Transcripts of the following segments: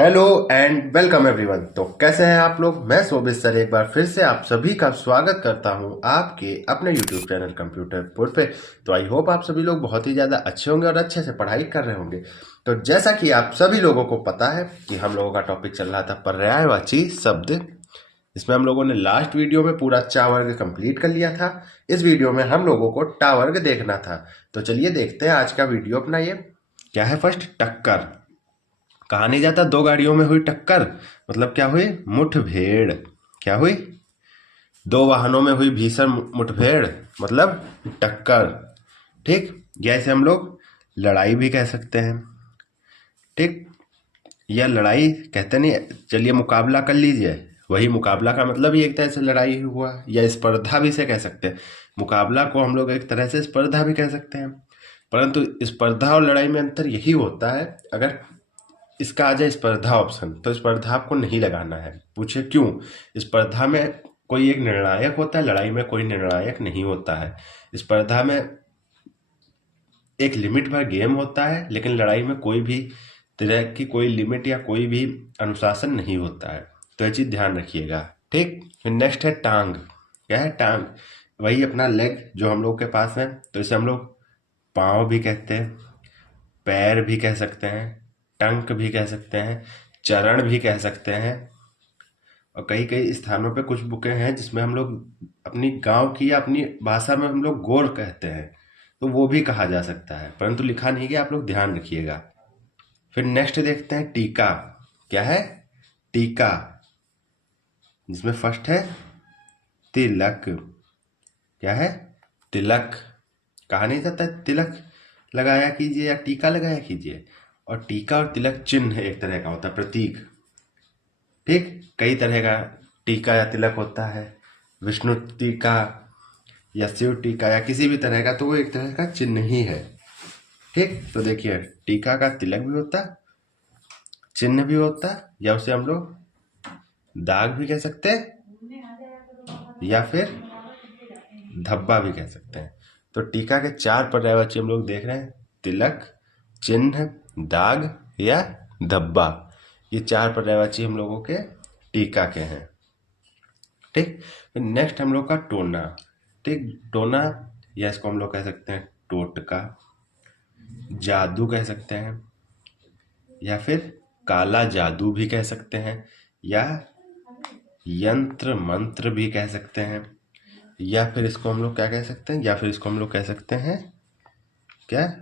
Hello and welcome everyone. तो कैसे हैं आप लोग। मैं शोभित सर एक बार फिर से आप सभी का स्वागत करता हूं आपके अपने यूट्यूब चैनल कंप्यूटर पुर पे। तो आई होप आप सभी लोग बहुत ही ज़्यादा अच्छे होंगे और अच्छे से पढ़ाई कर रहे होंगे। तो जैसा कि आप सभी लोगों को पता है कि हम लोगों का टॉपिक चल रहा था पर्यायवाची शब्द। इसमें हम लोगों ने लास्ट वीडियो में पूरा चा वर्ग कंप्लीट कर लिया था। इस वीडियो में हम लोगों को टा वर्ग देखना था। तो चलिए देखते हैं आज का वीडियो अपना। ये क्या है, फर्स्ट टक्कर। कहा नहीं जाता दो गाड़ियों में हुई टक्कर, मतलब क्या हुई, मुठभेड़। क्या हुई, दो वाहनों में हुई भीषण मुठभेड़, मतलब टक्कर। ठीक, जैसे हम लोग लड़ाई भी कह सकते हैं। ठीक, या लड़ाई कहते नहीं, चलिए मुकाबला कर लीजिए, वही मुकाबला का मतलब ही एक तरह से लड़ाई ही हुआ। या स्पर्धा भी से कह सकते हैं, मुकाबला को हम लोग एक तरह से स्पर्धा भी कह सकते हैं। परंतु स्पर्धा और लड़ाई में अंतर यही होता है, अगर इसका आ जाए स्पर्धा ऑप्शन तो स्पर्धा आपको नहीं लगाना है। पूछे क्यों। स्पर्धा में कोई एक निर्णायक होता है, लड़ाई में कोई निर्णायक नहीं होता है। स्पर्धा में एक लिमिट पर गेम होता है, लेकिन लड़ाई में कोई भी तरह की कोई लिमिट या कोई भी अनुशासन नहीं होता है। तो ये चीज़ ध्यान रखिएगा। ठीक, फिर नेक्स्ट है टांग। क्या है, टांग, वही अपना लेग जो हम लोग के पास है। तो इसे हम लोग पाँव भी कहते हैं, पैर भी कह सकते हैं, टंक भी कह सकते हैं, चरण भी कह सकते हैं। और कई कई स्थानों पे कुछ बुकें हैं जिसमें हम लोग अपनी गांव की या अपनी भाषा में हम लोग गोर कहते हैं, तो वो भी कहा जा सकता है, परंतु लिखा नहीं गया, आप लोग ध्यान रखिएगा। फिर नेक्स्ट देखते हैं टीका। क्या है, टीका, जिसमें फर्स्ट है तिलक। क्या है, तिलक। कहा नहीं जाता तिलक लगाया कीजिए या टीका लगाया कीजिए। और टीका और तिलक चिन्ह एक तरह का होता है, प्रतीक। ठीक, कई तरह का टीका या तिलक होता है, विष्णु टीका या शिव टीका या किसी भी तरह का, तो वो एक तरह का चिन्ह ही है। ठीक, तो देखिए टीका का तिलक भी होता, चिन्ह भी होता, या उसे हम लोग दाग भी कह सकते हैं या फिर धब्बा भी कह सकते हैं। तो टीका के चार पर्यायवाची हम लोग देख रहे हैं, तिलक, चिन्ह, दाग या धब्बा। ये चार पर्यायवाची हम लोगों के टीका के हैं। ठीक, फिर नेक्स्ट हम लोग का टोना। ठीक, टोना या इसको हम लोग कह सकते हैं टोटका, जादू कह सकते हैं, या फिर काला जादू भी कह सकते हैं, या यंत्र मंत्र भी कह सकते हैं, या फिर इसको हम लोग क्या कह सकते हैं, या फिर इसको हम लोग कह सकते हैं क्या,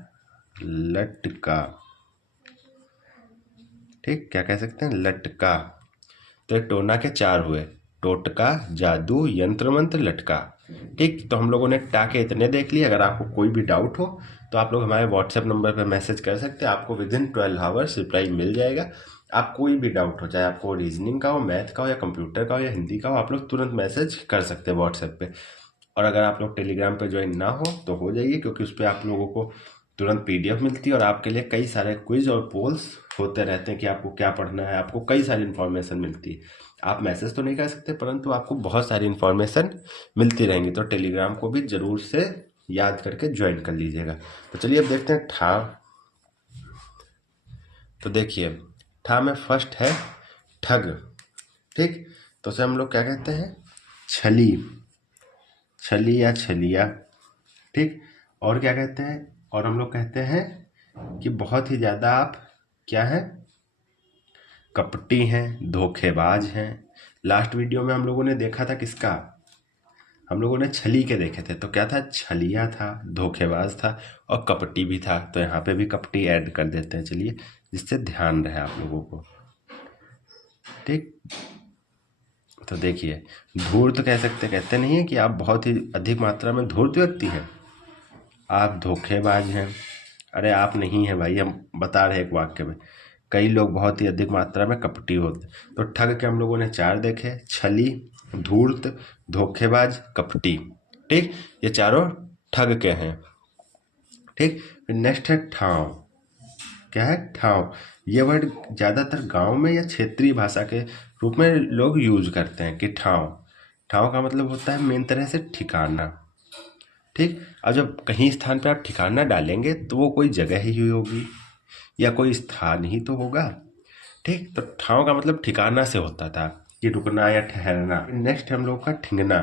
लटका। ठीक, क्या कह सकते हैं, लटका। तो ये टोना के चार हुए, टोटका, जादू, यंत्र मंत्र, लटका। ठीक, तो हम लोगों ने टाके इतने देख लिए। अगर आपको कोई भी डाउट हो तो आप लोग हमारे व्हाट्सएप नंबर पर मैसेज कर सकते हैं, आपको विद इन 12 आवर्स रिप्लाई मिल जाएगा। आप कोई भी डाउट हो, चाहे आपको रीजनिंग का हो, मैथ का हो, या कंप्यूटर का हो, या हिंदी का हो, आप लोग तुरंत मैसेज कर सकते हैं व्हाट्सएप पे। और अगर आप लोग टेलीग्राम पे ज्वाइन ना हो तो हो जाइए, क्योंकि उस पर आप लोगों को तुरंत पीडीएफ मिलती है और आपके लिए कई सारे क्विज और पोल्स होते रहते हैं कि आपको क्या पढ़ना है, आपको कई सारी इन्फॉर्मेशन मिलती है। आप मैसेज तो नहीं कर सकते, परंतु आपको बहुत सारी इन्फॉर्मेशन मिलती रहेंगी। तो टेलीग्राम को भी जरूर से याद करके ज्वाइन कर लीजिएगा। तो चलिए अब देखते हैं ठा। तो देखिए ठा में फर्स्ट है ठग। ठीक, तो उसे हम लोग क्या कहते हैं, छली, छली या छलिया। ठीक, और क्या कहते हैं, और हम लोग कहते हैं कि बहुत ही ज़्यादा आप क्या है, कपटी हैं, धोखेबाज हैं। लास्ट वीडियो में हम लोगों ने देखा था किसका, हम लोगों ने छली के देखे थे। तो क्या था, छलिया था, धोखेबाज था और कपटी भी था। तो यहाँ पे भी कपटी ऐड कर देते हैं, चलिए, जिससे ध्यान रहे आप लोगों को। ठीक, तो देखिए धूर्त कह सकते, कहते नहीं है कि आप बहुत ही अधिक मात्रा में धूर्त व्यक्ति हैं, आप धोखेबाज हैं। अरे आप नहीं हैं भाई, हम बता रहे एक वाक्य में, कई लोग बहुत ही अधिक मात्रा में कपटी होते। तो ठग के हम लोगों ने चार देखे, छली, धूर्त, धोखेबाज, कपटी। ठीक, ये चारों ठग के हैं। ठीक, फिर नेक्स्ट है ठाव। क्या है, ठाव। ये वर्ड ज़्यादातर गांव में या क्षेत्रीय भाषा के रूप में लोग यूज करते हैं कि ठाव। ठाव का मतलब होता है मेन तरह से ठिकाना। ठीक, और जब कहीं स्थान पर आप ठिकाना डालेंगे तो वो कोई जगह ही होगी या कोई स्थान ही तो होगा। ठीक, तो ठाव का मतलब ठिकाना से होता था कि रुकना या ठहरना। नेक्स्ट हम लोग का ठिंगना।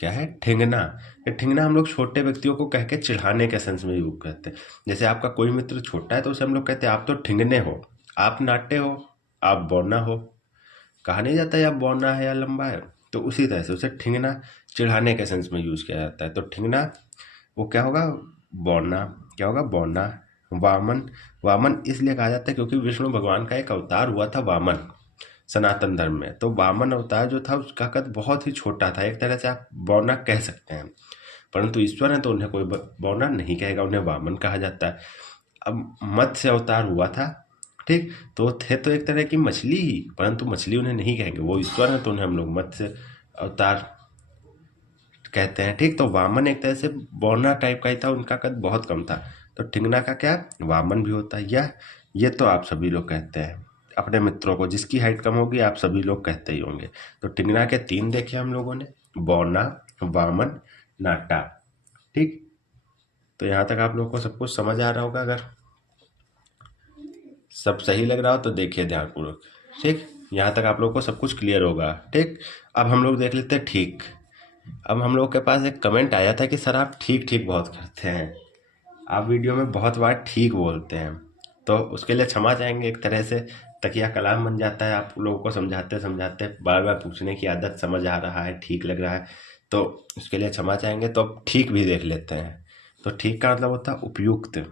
क्या है? ठिंगना। ये ठिंगना हम लोग छोटे व्यक्तियों को कह के चिढ़ाने के सेंस में यूज करते हैं। जैसे आपका कोई मित्र छोटा है तो उसे हम लोग कहते हैं आप तो ठिंगने हो, आप नाटे हो, आप बौना हो। कहा नहीं जाता है आप बौना है या लंबा है। तो उसी तरह से उसे ठिंगना चिढ़ाने के सेंस में यूज किया जाता है। तो ठिंगना वो क्या होगा? बौना। क्या होगा? बौना। वामन। वामन इसलिए कहा जाता है क्योंकि विष्णु भगवान का एक अवतार हुआ था वामन, सनातन धर्म में। तो वामन अवतार जो था उसका कद बहुत ही छोटा था, एक तरह से आप बौना कह सकते हैं। परंतु ईश्वर है तो उन्हें कोई बौना नहीं कहेगा, उन्हें वामन कहा जाता है। अब मत्स्य अवतार हुआ था, ठीक, तो थे तो एक तरह की मछली ही, परंतु मछली उन्हें नहीं कहेंगे, वो ईश्वर है तो उन्हें हम लोग मत्स्य अवतार कहते हैं। ठीक, तो वामन एक तरह से बौना टाइप का ही था, उनका कद बहुत कम था। तो ठिंगना का क्या? वामन भी होता है। या ये तो आप सभी लोग कहते हैं अपने मित्रों को, जिसकी हाइट कम होगी आप सभी लोग कहते ही होंगे। तो ठिंगना के 3 देखे हम लोगों ने, बौना, वामन, नाटा। ठीक, तो यहाँ तक आप लोगों को सब कुछ समझ आ रहा होगा। अगर सब सही लग रहा हो तो देखिए ध्यानपूर्वक। ठीक, यहाँ तक आप लोगों को सब कुछ क्लियर होगा। ठीक, अब हम लोग देख लेते हैं ठीक। अब हम लोग के पास एक कमेंट आया था कि सर आप ठीक ठीक बहुत करते हैं, आप वीडियो में बहुत बार ठीक बोलते हैं। तो उसके लिए क्षमा चाहेंगे। एक तरह से तकिया कलाम बन जाता है, आप लोगों को समझाते समझाते बार बार पूछने की आदत, समझ आ रहा है, ठीक लग रहा है, तो उसके लिए क्षमा चाहेंगे। तो अब ठीक भी देख लेते हैं। तो ठीक का मतलब होता है उपयुक्त।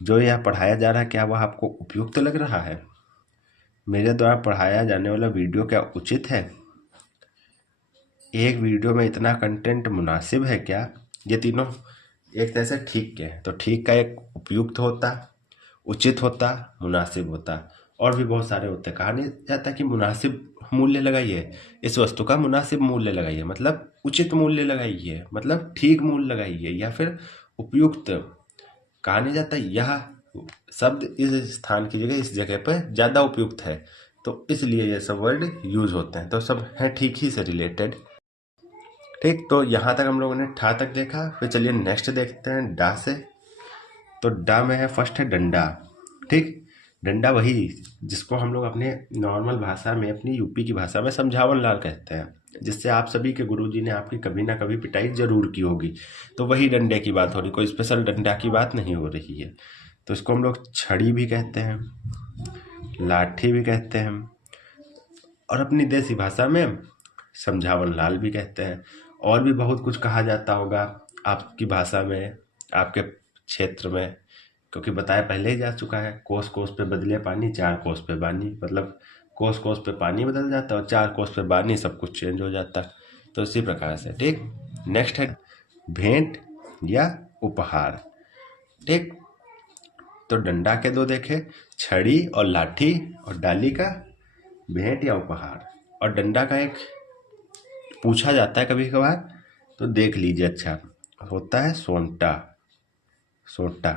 जो यह पढ़ाया जा रहा है क्या वह आपको उपयुक्त लग रहा है? मेरे द्वारा पढ़ाया जाने वाला वीडियो क्या उचित है? एक वीडियो में इतना कंटेंट मुनासिब है क्या? ये तीनों एक तरह से ठीक के हैं। तो ठीक का एक उपयुक्त होता, उचित होता, मुनासिब होता, और भी बहुत सारे होते हैं। कहा नहीं जाता कि मुनासिब मूल्य लगाइए, इस वस्तु का मुनासिब मूल्य लगाइए, मतलब उचित मूल्य लगाइए, मतलब ठीक मूल्य लगाइए, या फिर उपयुक्त। कहा नहीं जाता यह शब्द इस स्थान की जगह इस जगह पर ज़्यादा उपयुक्त है, तो इसलिए ये सब वर्ड यूज होते हैं। तो सब है ठीक ही से रिलेटेड। ठीक, तो यहाँ तक हम लोगों ने ठा तक देखा। फिर चलिए नेक्स्ट देखते हैं डा से। तो डा में है फर्स्ट है डंडा। ठीक, डंडा वही जिसको हम लोग अपने नॉर्मल भाषा में, अपनी यूपी की भाषा में समझावन लाल कहते हैं, जिससे आप सभी के गुरुजी ने आपकी कभी ना कभी पिटाई जरूर की होगी। तो वही डंडे की बात हो रही, कोई स्पेशल डंडा की बात नहीं हो रही है। तो इसको हम लोग छड़ी भी कहते हैं, लाठी भी कहते हैं, और अपनी देसी भाषा में समझावन लाल भी कहते हैं। और भी बहुत कुछ कहा जाता होगा आपकी भाषा में, आपके क्षेत्र में, क्योंकि बताया पहले ही जा चुका है। कोस कोस पे बदले पानी, 4 कोस पे बानी, मतलब कोस कोस पे पानी बदल जाता है और 4 कोस पे बानी, सब कुछ चेंज हो जाता है। तो इसी प्रकार से। ठीक, नेक्स्ट है भेंट या उपहार। ठीक, तो डंडा के 2 देखे, छड़ी और लाठी, और डाली का भेंट या उपहार। और डंडा का एक पूछा जाता है कभी कभार, तो देख लीजिए। अच्छा होता है सोंटा। सोटा,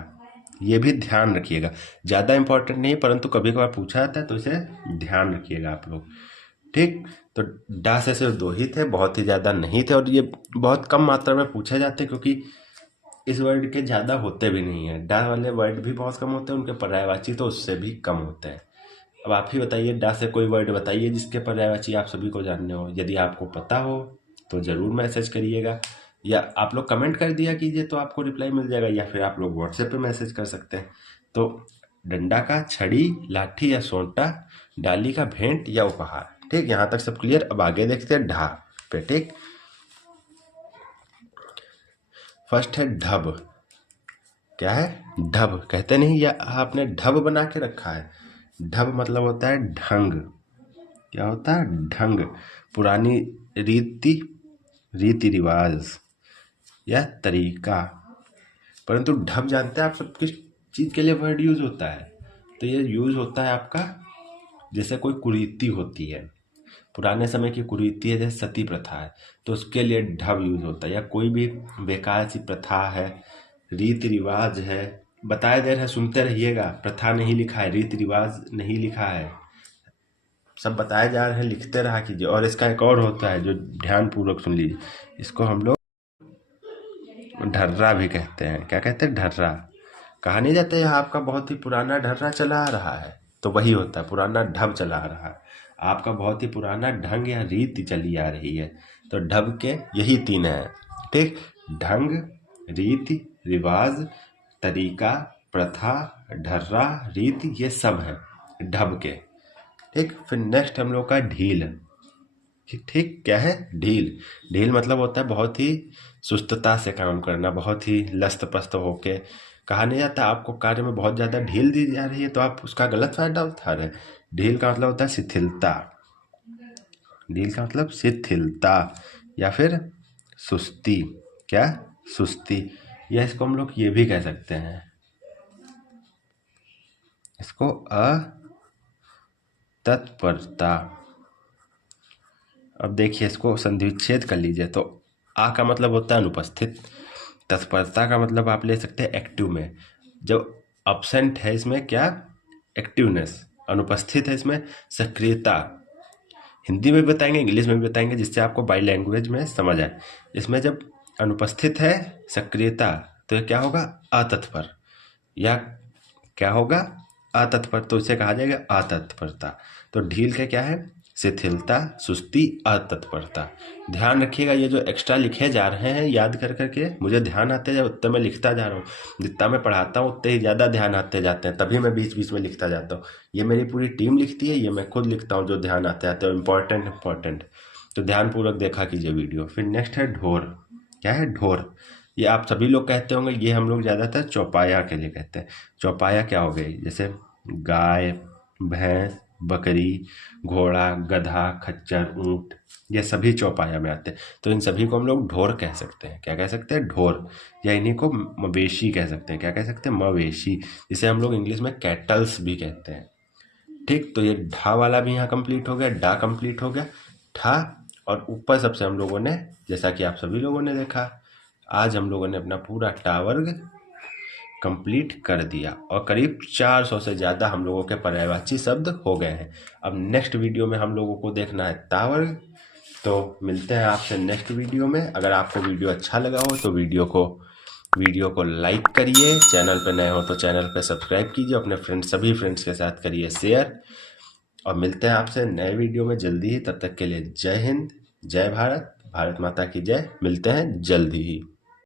ये भी ध्यान रखिएगा, ज़्यादा इंपॉर्टेंट नहीं, परंतु कभी कभार पूछा जाता है तो इसे ध्यान रखिएगा आप लोग। ठीक, तो डा से सिर्फ 2 ही थे, बहुत ही ज़्यादा नहीं थे, और ये बहुत कम मात्रा में पूछे जाते हैं क्योंकि इस वर्ड के ज़्यादा होते भी नहीं है। डा वाले वर्ड भी बहुत कम होते हैं, उनके पर्यायवाची तो उससे भी कम होते हैं। अब आप ही बताइए, डा से कोई वर्ड बताइए जिसके पर्यायवाची आप सभी को जानने हो। यदि आपको पता हो तो ज़रूर मैसेज करिएगा, या आप लोग कमेंट कर दिया कीजिए तो आपको रिप्लाई मिल जाएगा, या फिर आप लोग व्हाट्सएप पे मैसेज कर सकते हैं। तो डंडा का छड़ी, लाठी या सोंटा, डाली का भेंट या उपहार। ठीक, यहाँ तक सब क्लियर। अब आगे देखते हैं ढा पे। ठीक, फर्स्ट है ढब। क्या है? ढब कहते नहीं, या आपने ढब बना के रखा है। ढब मतलब होता है ढंग। क्या होता है? ढंग, पुरानी रीति रिवाज या तरीका। परंतु ढब जानते हैं आप सब किस चीज़ के लिए वर्ड यूज होता है? तो ये यूज होता है आपका, जैसे कोई कुरीति होती है, पुराने समय की कुरीति है, जैसे सती प्रथा है, तो उसके लिए ढब यूज होता है। या कोई भी बेकार सी प्रथा है, रीति रिवाज है, बताया दे रहा है, सुनते रहिएगा। प्रथा नहीं लिखा है, रीति रिवाज नहीं लिखा है, सब बताए जा रहे हैं, लिखते रहा कीजिए। और इसका एक और होता है जो ध्यान पूर्वक सुन लीजिए, इसको हम लोग ढर्रा भी कहते हैं। क्या कहते हैं? ढर्रा। कहा नहीं जाता है आपका बहुत ही पुराना ढर्रा चला आ रहा है, तो वही होता है, पुराना ढब चला आ रहा है। आपका बहुत ही पुराना ढंग या रीति चली आ रही है। तो ढब के यही तीन हैं, ठीक। ढंग, रीति रिवाज, तरीका, प्रथा, ढर्रा, रीति, ये सब है ढब के, ठीक। फिर नेक्स्ट हम लोग का ढील, ठीक। क्या है? ढील। ढील मतलब होता है बहुत ही सुस्तता से काम करना, बहुत ही लस्त पस्त होके। कहा नहीं जाता आपको कार्य में बहुत ज़्यादा ढील दी जा रही है तो आप उसका गलत फायदा उठा रहे हैं। ढील का मतलब होता है शिथिलता। ढील का मतलब शिथिलता या फिर सुस्ती। क्या? सुस्ती। या इसको हम लोग ये भी कह सकते हैं, इसको अतत्परता। अब देखिए इसको संधि विच्छेद कर लीजिए तो आ का मतलब होता है अनुपस्थित। तत्परता का मतलब आप ले सकते हैं एक्टिव में। जब अब्सेंट है इसमें क्या? एक्टिवनेस। अनुपस्थित है इसमें सक्रियता। हिंदी में भी बताएंगे, इंग्लिश में भी बताएंगे, जिससे आपको बाई लैंग्वेज में समझ आए। इसमें जब अनुपस्थित है सक्रियता तो क्या होगा? अतत्पर। या क्या होगा? अतत्पर। तो इसे कहा जाएगा अतत्परता। तो ढील के क्या है? शिथिलता, सुस्ती, अतत्परता। ध्यान रखिएगा ये जो एक्स्ट्रा लिखे जा रहे हैं याद कर करके मुझे ध्यान आते जाए उतना मैं लिखता जा रहा हूँ। जितना मैं पढ़ाता हूँ उतने ही ज़्यादा ध्यान आते जाते हैं, तभी मैं बीच बीच में लिखता जाता हूँ। ये मेरी पूरी टीम लिखती है, ये मैं खुद लिखता हूँ जो ध्यान आते आते हैं इम्पोर्टेंट। तो ध्यानपूर्वक देखा कीजिए वीडियो। फिर नेक्स्ट है ढोर। क्या है? ढोर। ये आप सभी लोग कहते होंगे, ये हम लोग ज़्यादातर चौपाया के लिए कहते हैं। चौपाया क्या हो गई? जैसे गाय, भैंस, बकरी, घोड़ा, गधा, खच्चर, ऊंट, ये सभी चौपाया में आते हैं। तो इन सभी को हम लोग ढोर कह सकते हैं। क्या कह सकते हैं? ढोर। या इन्हीं को मवेशी कह सकते हैं। क्या कह सकते हैं? मवेशी, जिसे हम लोग इंग्लिश में कैटल्स भी कहते हैं, ठीक। तो ये ढा वाला भी यहाँ कंप्लीट हो गया, डा कंप्लीट हो गया, ठा। और ऊपर सबसे हम लोगों ने, जैसा कि आप सभी लोगों ने देखा, आज हम लोगों ने अपना पूरा टा वर्ग कंप्लीट कर दिया और करीब 400 से ज़्यादा हम लोगों के पर्यायवाची शब्द हो गए हैं। अब नेक्स्ट वीडियो में हम लोगों को देखना है ता वर्ग। तो मिलते हैं आपसे नेक्स्ट वीडियो में। अगर आपको वीडियो अच्छा लगा हो तो वीडियो को लाइक करिए, चैनल पे नए हो तो चैनल पे सब्सक्राइब कीजिए, अपने सभी फ्रेंड्स के साथ करिए शेयर। और मिलते हैं आपसे नए वीडियो में जल्दी ही। तब तक के लिए जय हिंद, जय भारत, भारत माता की जय। मिलते हैं जल्दी ही।